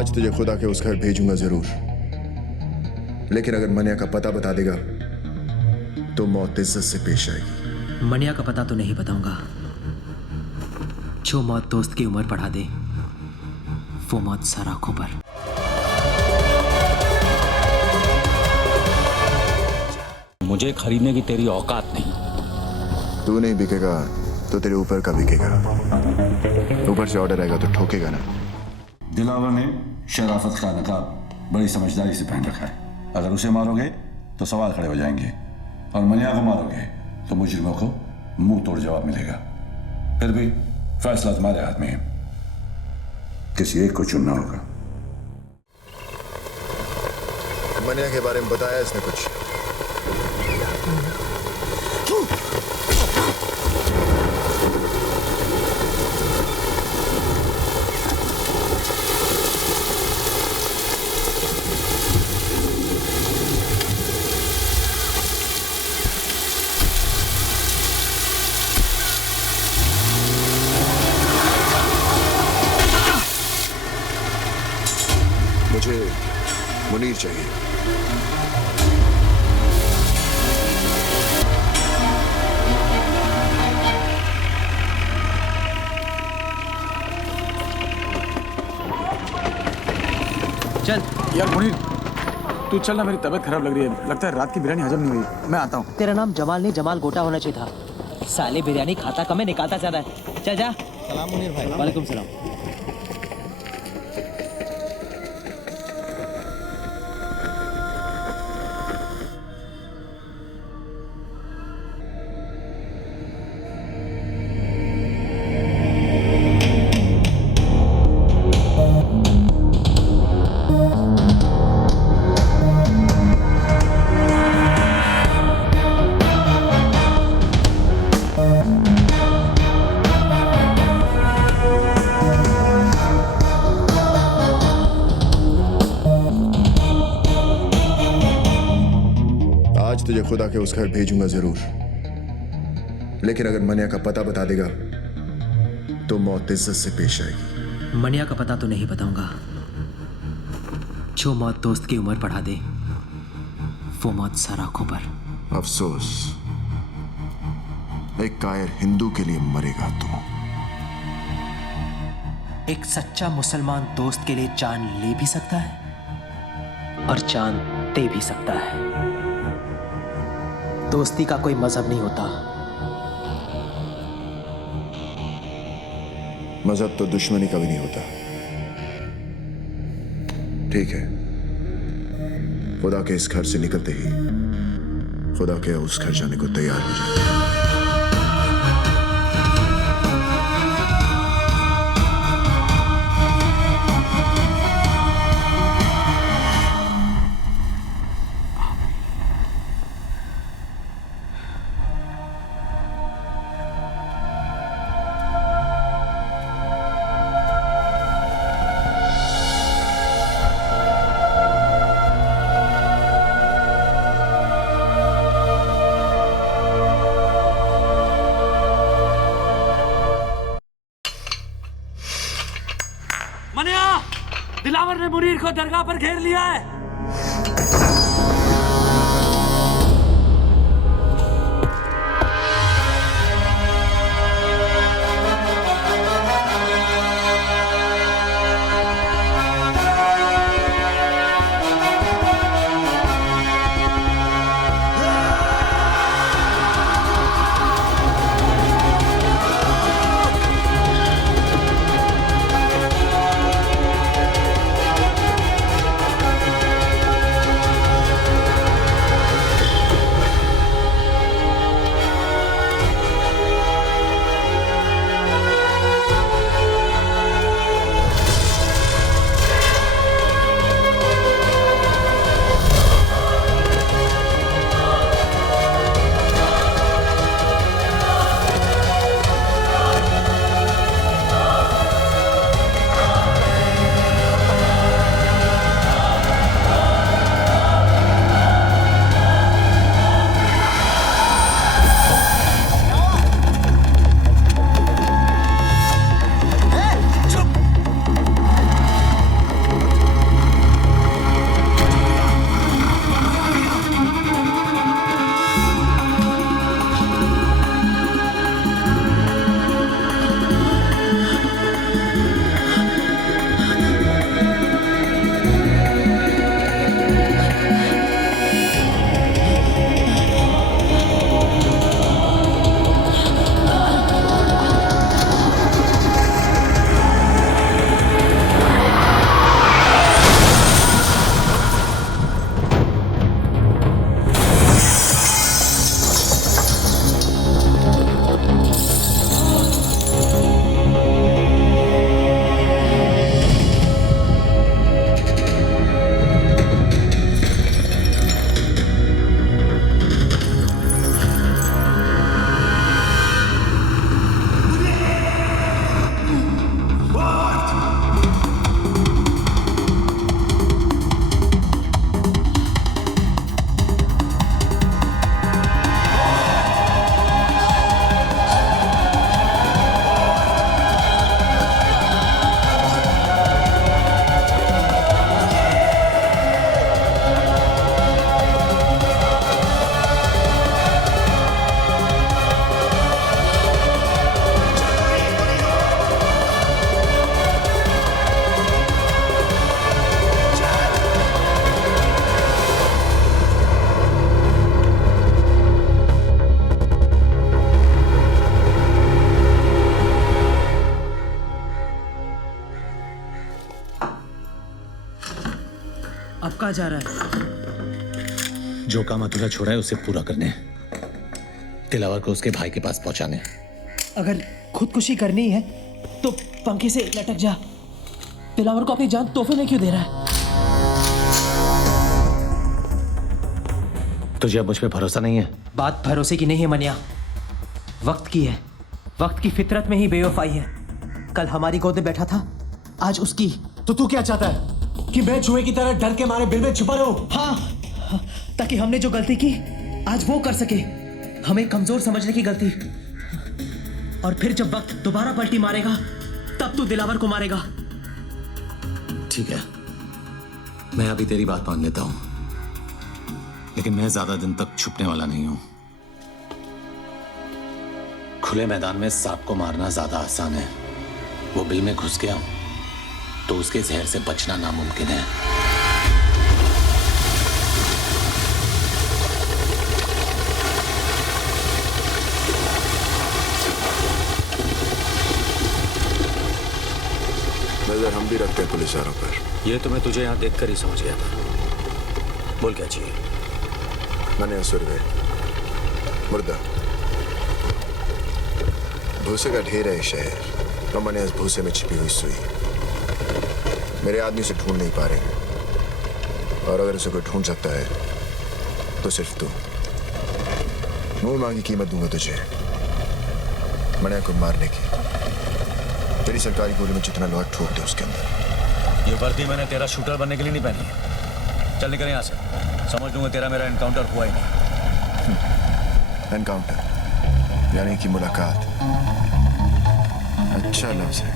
आज तुझे खुदा के उस घर भेजूंगा जरूर, लेकिन अगर मनिया का पता बता देगा तो मौत इज्जत से पेश आएगी। मनिया का पता तो नहीं बताऊंगा। जो मौत दोस्त की उम्र बढ़ा दे वो मौत सर आंखों पर। मुझे खरीदने की तेरी औकात नहीं। तू नहीं बिकेगा तो तेरे ऊपर का बिकेगा। ऊपर से ऑर्डर आएगा तो ठोकेगा ना। दिलावर ने शराफत का नकाब बड़ी समझदारी से पहन रखा है। अगर उसे मारोगे तो सवाल खड़े हो जाएंगे, और मनिया को मारोगे तो मुजरिमों को मुंह तोड़ जवाब मिलेगा। फिर भी फैसला तुम्हारे हाथ में है, किसी एक को चुनना होगा। मनिया के बारे में बताया इसने कुछ? मुझे मुनीर चाहिए। चल यार मुनीर, तू चल ना, मेरी तबीयत खराब लग रही है। लगता है रात की बिरयानी हजम नहीं हुई। मैं आता हूँ। तेरा नाम जमाल नहीं जमाल गोटा होना चाहिए था। साले बिरयानी खाता कम है, निकालता ज्यादा है। चल जा। सलाम मुनीर भाई। वालेकुम सलाम। आज तुझे खुदा के उस घर भेजूंगा जरूर, लेकिन अगर मनिया का पता बता देगा तो मौत इज्जत से पेश आएगी। मनिया का पता तो नहीं बताऊंगा। जो मौत दोस्त की उम्र बढ़ा दे वो मौत सर आंखों पर। अफसोस, एक कायर हिंदू के लिए मरेगा तू। एक सच्चा मुसलमान दोस्त के लिए जान ले भी सकता है और जान दे भी सकता है। दोस्ती का कोई मजहब नहीं होता। मजहब तो दुश्मनी का भी नहीं होता। ठीक है, खुदा के इस घर से निकलते ही खुदा के उस घर जाने को तैयार हो जाए। मनिया, दिलावर ने मुनीर को दरगाह पर घेर लिया है। अब कहाँ जा रहा है? जो काम अधूरा छोड़ा है उसे पूरा करने, दिलावर को उसके भाई के पास पहुंचाने। अगर खुदकुशी करनी है तो पंखे से लटक जा। दिलावर को अपनी जान तोहफे में क्यों दे रहा है? तुझे अब मुझ पे भरोसा नहीं है? बात भरोसे की नहीं है मनिया, वक्त की है। वक्त की फितरत में ही बेवफाई है। कल हमारी गोद में बैठा था, आज उसकी। तो तू क्या चाहता है कि मैं चूहे की तरह डर के मारे बिल में छुपा रहूं? हाँ, ताकि हमने जो गलती की आज वो कर सके। हमें कमजोर समझने की गलती। और फिर जब वक्त दोबारा पलटी मारेगा तब तू दिलावर को मारेगा। ठीक है, मैं अभी तेरी बात मान लेता हूं, लेकिन मैं ज्यादा दिन तक छुपने वाला नहीं हूं। खुले मैदान में सांप को मारना ज्यादा आसान है, वो बिल में घुस गया तो उसके जहर से बचना नामुमकिन है। नजर हम भी रखते हैं पुलिस वालों पर। ये तो मैं तुझे यहां देखकर ही समझ गया था। बोल क्या चाहिए? मनिया सुरवे मुर्दा, भूसे का ढेर है शहर, और मनिया इस भूसे में छिपी हुई सुई। मेरे आदमी से ढूंढ नहीं पा रहे, और अगर उसे कोई ढूंढ सकता है तो सिर्फ तू। मुंह मांगी कीमत दूंगा तुझे मनिया को मारने की। तेरी सरकारी गोली में जितना लोहा ठोक दे उसके अंदर। ये वर्दी मैंने तेरा शूटर बनने के लिए नहीं पहनी है। चल निकल यहाँ से, समझ लूंगा तेरा मेरा एनकाउंटर हुआ ही नहीं। एनकाउंटर यानी कि मुलाकात। अच्छा लफ्ज है,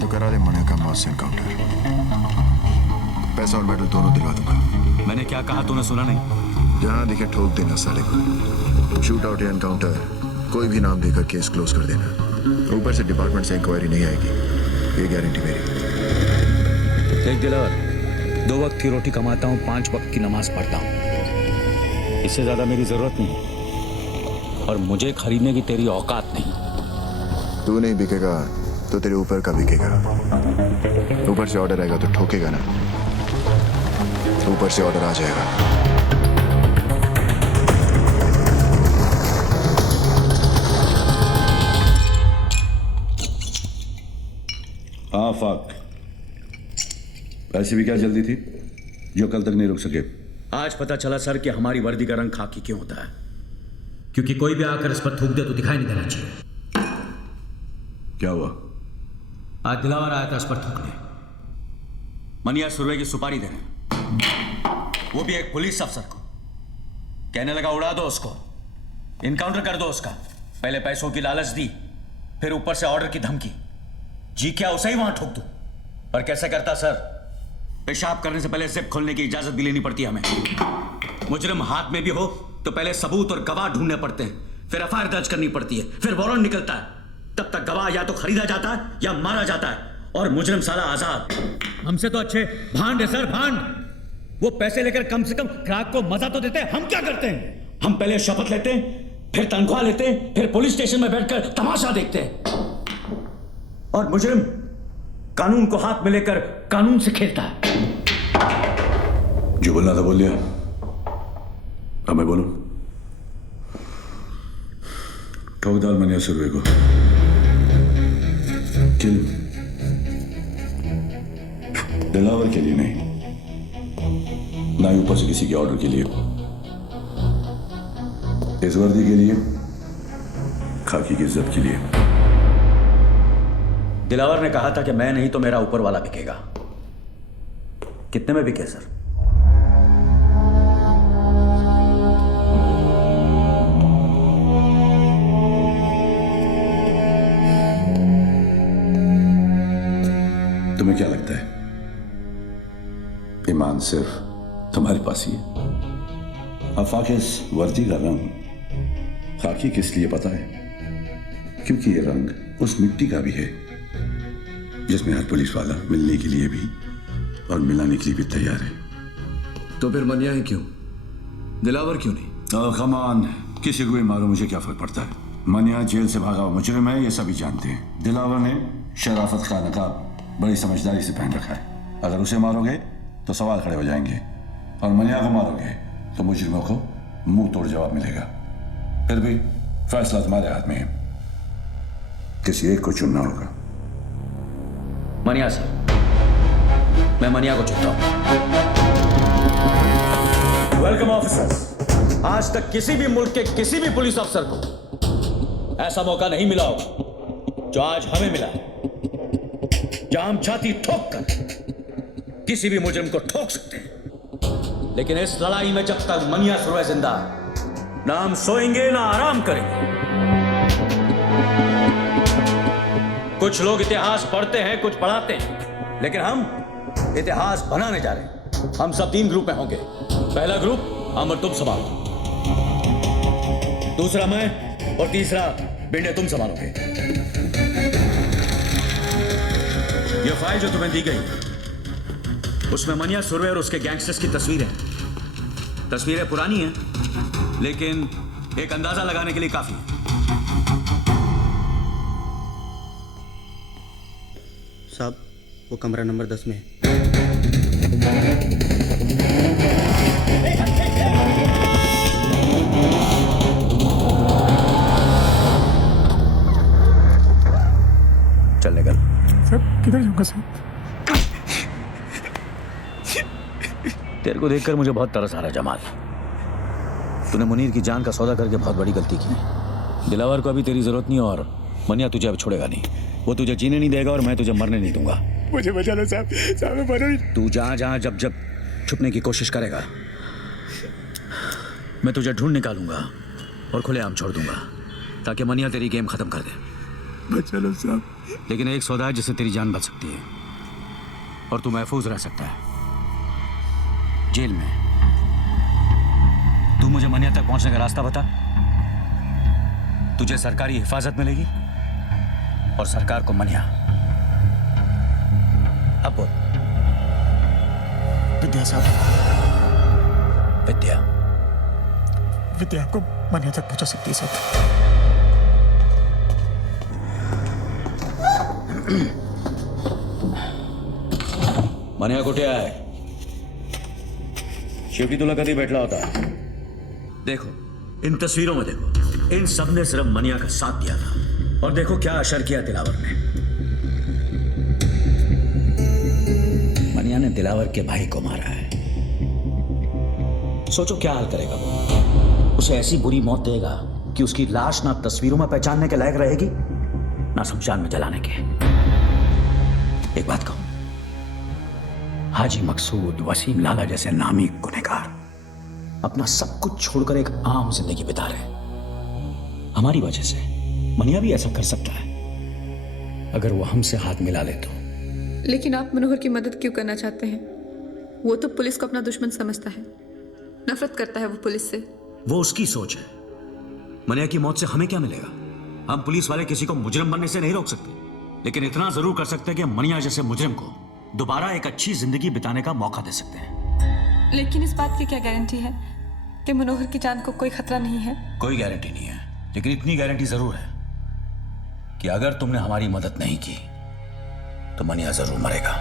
तो करा दे मनिया का मौत से एनकाउंटर। पैसा और मेडल दोनों दिलवा दूंगा। मैंने क्या कहा तूने सुना नहीं? जहां दिखे ठोक देना साले को। शूट आउट या एनकाउंटर कोई भी नाम देकर केस क्लोज कर देना। ऊपर से डिपार्टमेंट से इंक्वायरी नहीं आएगी, ये गारंटी मेरी। देख दिलावर, 2 वक्त की रोटी कमाता हूँ, 5 वक्त की नमाज पढ़ता हूँ। इससे ज्यादा मेरी जरूरत नहीं, और मुझे खरीदने की तेरी औकात नहीं। तू नहीं बिकेगा तो तेरे ऊपर का बिकेगा। ऊपर से ऑर्डर आएगा तो ठोकेगा ना, ऊपर से ऑर्डर आ जाएगा। हाँ फाक, ऐसी भी क्या जल्दी थी जो कल तक नहीं रुक सके? आज पता चला सर कि हमारी वर्दी का रंग खाकी क्यों होता है। क्योंकि कोई भी आकर इस पर थूक दे तो दिखाई नहीं देना चाहिए। क्या हुआ? आज दिलावर आया था इस पर थूकने। मनिया सुरवे की सुपारी दे रहे हैं, वो भी एक पुलिस अफसर को। कहने लगा उड़ा दो उसको, इनकाउंटर कर दो उसका। पहले पैसों की लालच दी, फिर ऊपर से ऑर्डर की धमकी। जी क्या उसे ही वहां ठोक दूं? पर कैसे करता सर? पेशाब करने से पहले जिप खोलने की इजाजत भी लेनी पड़ती है हमें। मुजरिम हाथ में भी हो तो पहले सबूत और गवाह ढूंढने पड़ते हैं, फिर एफआईआर दर्ज करनी पड़ती है, फिर वारंट निकलता है। तब तक गवाह या तो खरीदा जाता है या मारा जाता है, और मुजरिम साला आजाद। हमसे तो अच्छे भांड है सर, भांड। वो पैसे लेकर कम से कम ग्राहक को मजा तो देते हैं। हम क्या करते हैं? हम पहले शपथ लेते हैं, फिर तनख्वाह लेते हैं, फिर पुलिस स्टेशन में बैठकर तमाशा देखते हैं। और मुजरिम कानून को हाथ में लेकर कानून से खेलता है। जो बोलना था बोल लिया, अब मैं बोलूं? ठोक डाल मनिया सुरवे को, किल। दिलावर के लिए नहीं, ना ही ऊपर से किसी के ऑर्डर के लिए। इस वर्दी के लिए, खाकी की इज्जत के लिए। दिलावर ने कहा था कि मैं नहीं तो मेरा ऊपर वाला बिकेगा। कितने में बिके सर? तुम्हें क्या लगता है ईमान सिर्फ तुम्हारे पास ही है? आफाक, इस वर्दी का रंग खाकी किस लिए पता है? क्योंकि ये रंग उस मिट्टी का भी है जिसमें हर पुलिस वाला मिलने के लिए भी और मिलाने के लिए भी तैयार है। तो फिर मनिया ही क्यों, दिलावर क्यों नहीं? कमान, किसी को भी मारो, मुझे क्या फर्क पड़ता है? मनिया जेल से भागा हुआ मुजरिम है, ये सभी जानते हैं। दिलावर ने शराफत का नकाब बड़ी समझदारी से पहन रखा है। अगर उसे मारोगे तो सवाल खड़े हो जाएंगे, और मनिया को मारोगे तो मुजरिमों को मुंह तोड़ जवाब मिलेगा। फिर भी फैसला तुम्हारे हाथ में है, किसी एक को चुनना होगा। मनिया सर, मैं मनिया को चुनता हूं। Welcome officers. आज तक किसी भी मुल्क के किसी भी पुलिस अफसर को ऐसा मौका नहीं मिला होगा जो आज हमें मिला है, जहां हम छाती ठोक कर किसी भी मुजरिम को ठोक सकते हैं। लेकिन इस लड़ाई में जब तक मनिया सुरवे जिंदा है, ना हम सोएंगे ना आराम करेंगे। कुछ लोग इतिहास पढ़ते हैं, कुछ पढ़ाते हैं, लेकिन हम इतिहास बनाने जा रहे हैं। हम सब 3 ग्रुप में होंगे। पहला ग्रुप अमर तुम संभालो, दूसरा मैं, और तीसरा बिंडे तुम संभालोगे। यह फाइल जो तुम्हें दी गई उसमें मनिया सुरवे और उसके गैंगस्टर्स की तस्वीरें पुरानी हैं, लेकिन एक अंदाजा लगाने के लिए काफी है। साहब, वो कमरा नंबर 10 में है। चल निकल। सर किधर जाऊंगा सर? तेरे को देखकर मुझे बहुत तरस आ रहा है जमाल। तूने मुनीर की जान का सौदा करके बहुत बड़ी गलती की। दिलावर को अभी तेरी जरूरत नहीं, और मनिया तुझे अब छोड़ेगा नहीं। वो तुझे जीने नहीं देगा और मैं तुझे मरने नहीं दूंगा। मुझे बचा लो साहब, साहब मैं मरो ही। तू जहां जहां जब जब छुपने की कोशिश करेगा, मैं तुझे ढूंढ निकालूंगा और खुलेआम छोड़ दूंगा, ताकि मनिया तेरी गेम खत्म कर दे। बचा लो साहब। लेकिन एक सौदा है जिससे तेरी जान बच सकती है और तू महफूज रह सकता है जेल में। तू मुझे मनिया तक पहुंचने का रास्ता बता। तुझे सरकारी हिफाजत मिलेगी और सरकार को मनिया। अब बोल। विद्या साहब, विद्या विद्या आपको मनिया तक पहुंचा सकती है साहब। मनिया कुठे आहे? शेवटी तुला कधी भेटला होता? देखो इन तस्वीरों में, देखो इन सब ने सिर्फ मनिया का साथ दिया था, और देखो क्या असर किया दिलावर ने। मनिया ने दिलावर के भाई को मारा है। सोचो क्या हाल करेगा वो। उसे ऐसी बुरी मौत देगा कि उसकी लाश ना तस्वीरों में पहचानने के लायक रहेगी, ना शमशान में जलाने के। एक बात कहूं, हाजी मकसूद, वसीम लाला जैसे नामी गुनहगार अपना सब कुछ छोड़कर एक आम जिंदगी बिता रहे। हमारी वजह से मनिया भी ऐसा कर सकता है अगर वो हमसे हाथ मिला ले तो। लेकिन आप मनोहर की मदद क्यों करना चाहते हैं? वो तो पुलिस को अपना दुश्मन समझता है, नफरत करता है वो पुलिस से। वो उसकी सोच है। मनिया की मौत से हमें क्या मिलेगा? हम पुलिस वाले किसी को मुजरिम बनने से नहीं रोक सकते, लेकिन इतना जरूर कर सकते हैं कि मनिया जैसे मुजरिम को दोबारा एक अच्छी जिंदगी बिताने का मौका दे सकते हैं। लेकिन इस बात की क्या गारंटी है कि मनोहर की जान को कोई खतरा नहीं है? कोई गारंटी नहीं है, लेकिन इतनी गारंटी जरूर है कि अगर तुमने हमारी मदद नहीं की तो मनिया जरूर मरेगा।